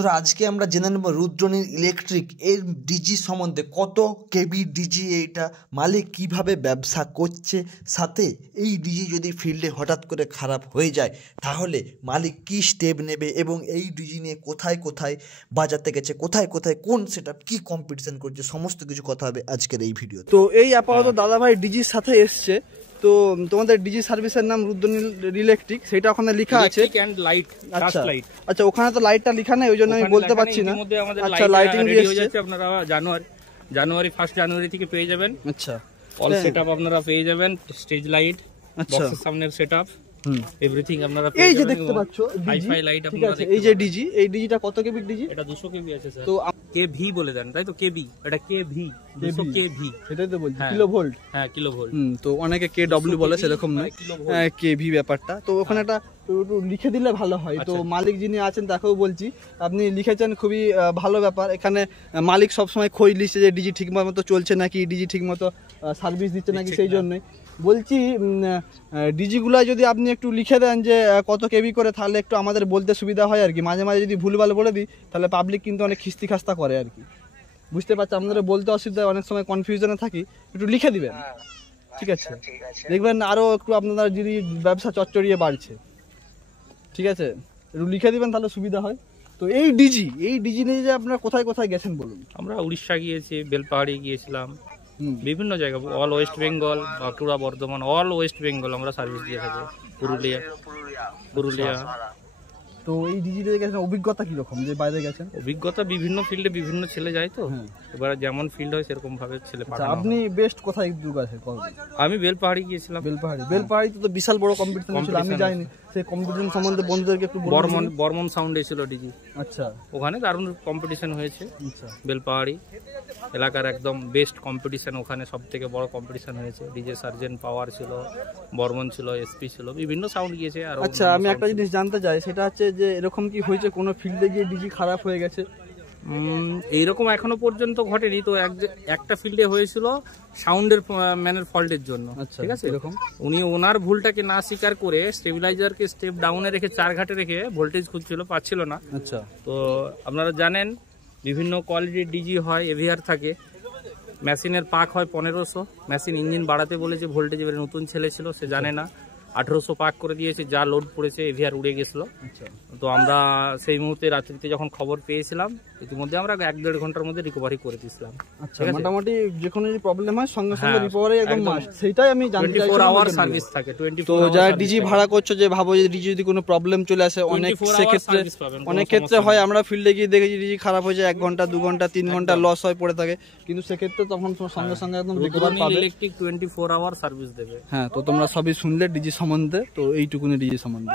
বন্ধুরা আজকে আমরা জেনে নেব রুদ্রনীল ইলেকট্রিক এর ডিজি সম্বন্ধে। কত কেবি ডিজি এইটা, মালিক কিভাবে ব্যবসা করছে, সাথে এই ডিজি যদি ফিল্ডে হঠাৎ করে খারাপ হয়ে যায় তাহলে মালিক কি স্টেপ নেবে এবং এই ডিজি নিয়ে কোথায় কোথায় বাজাতে গেছে, কোথায় কোথায় কোন সেটআপ কি কম্পিটিশন করছে, সমস্ত কিছু কথা হবে আজকের এই ভিডিও। তো এই আপাতত দাদাভাই ডিজির সাথে এসছে। তো তোমাদের ডিজি সার্ভিসের নাম রুদ্রনীল ইলেকট্রিক, সেটা ওখানে লেখা আছে। আচ্ছা, ওখানে তো লাইটটা লেখা নেই, ওই জন্য আমি বলতে পারছি না। আচ্ছা, লাইটিং দিয়ে এসেছে, আপনারা জানুয়ারি 1 জানুয়ারি থেকে পেয়ে যাবেন। আচ্ছা, অল সেটআপ আপনারা পেয়ে যাবেন, স্টেজ লাইট, আচ্ছা, বক্সের সামনের সেটআপ, এভরিথিং আপনারা পেয়ে যাবেন। এই যে দেখতে পাচ্ছ হাইফাই লাইট আপনারা দেখতে। এই যে ডিজি, এই ডিজিটা কত কেবি ডিজি? এটা 200 কেবি আছে স্যার। তো কেভি বলে দেন, তাই তো? কেবি, এটা কেভি, 200 কেভি, সেটাই তো বলছি। Kilo volt? হ্যাঁ, কিলো ভোল্ট। তো অনেকে কেডব্লিউ বলে, সেরকম নয়, কেভি ব্যাপারটা। তো ওখানে একটা লিখে দিলে ভালো হয়। তো মালিক যিনি আছেন তাকেও বলছি, আপনি লিখেছেন, খুবই ভালো ব্যাপার। এখানে মালিক সবসময় খোঁজ নিচ্ছে যে ডিজি ঠিক মতো চলছে নাকি, ডিজি ঠিক মতো সার্ভিস দিচ্ছে নাকি। সেই জন্যই বলছি, ডিজিগুলো যদি আপনি একটু লিখে দেন যে কত কেবি করে, তাহলে একটু আমাদের বলতে সুবিধা হয় আর কি। মাঝে মাঝে যদি ভুলভাল বলে দিই তাহলে পাবলিক কিন্তু অনেক খিস্তি খাস্তা করে আর কি, বুঝতে পারছি। আপনাদের বলতে অসুবিধা, অনেক সময় কনফিউশনে থাকি, একটু লিখে দিবেন, ঠিক আছে? দেখবেন আরও একটু আপনাদের যদি ব্যবসা চচ্চড়িয়ে বাড়ছে, ঠিক আছে? একটু লিখে দিবেন, তাহলে সুবিধা হয়। তো এই ডিজি নিয়ে যে আপনারা কোথায় কোথায় গেছেন বলুন? আমরা উড়িষ্যা গিয়েছি, বেলপাহাড়ি গিয়েছিলাম, বিভিন্ন জায়গা, all West Bengal, Bankura, Bardhaman, all West Bengal আমরা সার্ভিস দিয়ে থাকি, পুরুলিয়া। তো এই ডিজিতে গেছেন, অভিজ্ঞতা কিরকম যে বাইরে গেছেন? অভিজ্ঞতা বিভিন্ন ফিল্ডে বিভিন্ন ছেলে যায়, তো এবার যেমন ফিল্ড হয় সেরকম ভাবে ছেলে পাঠানো। আপনি বেস্ট কোথায় গেছেন? আমি বেলপাহাড়ি গিয়েছিলাম। বেলপাহাড়ি তো বিশাল বড় কম্পিটিশন ছিল, আমি যাইনি। সেই কম্পিটিশন সম্বন্ধে বন্ধুদেরকে একটু বলুন। বর্মন সাউন্ডে ছিল ডিজি। আচ্ছা, ওখানে দারুণ কম্পিটিশন হয়েছে। আচ্ছা, বেলপাহাড়ি এলাকার একদম বেস্ট কম্পিটিশন, ওখানে সব থেকে বড় কম্পিটিশন হয়েছে। ডিজে সার্জেন্ট পাওয়ার ছিল, বর্মন ছিল, এসপি ছিল, বিভিন্ন সাউন্ড গিয়েছে। আর আচ্ছা, আমি একটা জিনিস জানতে চাই, সেটা হচ্ছে যে এরকম কি হয়েছে কোনো ফিল্ডে গিয়ে ডিজি খারাপ হয়ে গেছে? এইরকম এখনো পর্যন্ত ঘটেনি। তো একটা ফিল্ডে হয়েছিল সাউন্ডের ম্যানের ফল্টের জন্য, ঠিক আছে? এরকম উনি ওনার ভুলটাকে না স্বীকার করে স্টেবিলাইজারকে স্টেপ ডাউনে রেখে 4 ঘাটে রেখে ভোল্টেজ খুঁজছিল, পাচ্ছিল না। আচ্ছা, তো আপনারা জানেন বিভিন্ন কোয়ালিটির ডিজি হয়, এভিআর থাকে, মেশিনের পাক হয় 1500, মেশিন ইঞ্জিন বাড়াতে বলেছে, ভোল্টেজ এবারে নতুন ছেলে ছিল, সে জানে না, 1800 পাক করে দিয়েছে, যা লোড পড়েছে এভিআর উড়ে গেছিল। তো আমরা সেই মুহূর্তে রাত্রিতে যখন খবর পেয়েছিলাম, ইতিমধ্যে আমরা 1-1.5 ঘন্টার মধ্যে রিকভারি করে দিয়েছিলাম। আচ্ছা, মোটামুটি যে কোনো প্রবলেম হয় সঙ্গে সঙ্গে রিকভারি একদম মাস্ট, সেটাই আমি জানতে চাইছি। 24 আওয়ার সার্ভিস থাকে, 24। তো যারা ডিজি ভাড়া করছো, যে ভাবো যে ডিজি যদি কোনো প্রবলেম চলে আসে, অনেক ক্ষেত্রে হয় আমরা ফিল্ডে গিয়ে দেখেছি ডিজি খারাপ হয়ে যায়, 1 ঘন্টা 2 ঘন্টা 3 ঘন্টা লস হয় পড়ে থাকে, কিন্তু সেক্ষেত্রে তখন সঙ্গে সঙ্গে একদম রিকভার পাবে। ইলেকট্রিক 24 আওয়ার সার্ভিস দেবে। হ্যাঁ, তো তোমরা সবই শুনলে ডিজি সম্বন্ধে। তো এইটুকুনি ডিজি সম্বন্ধে।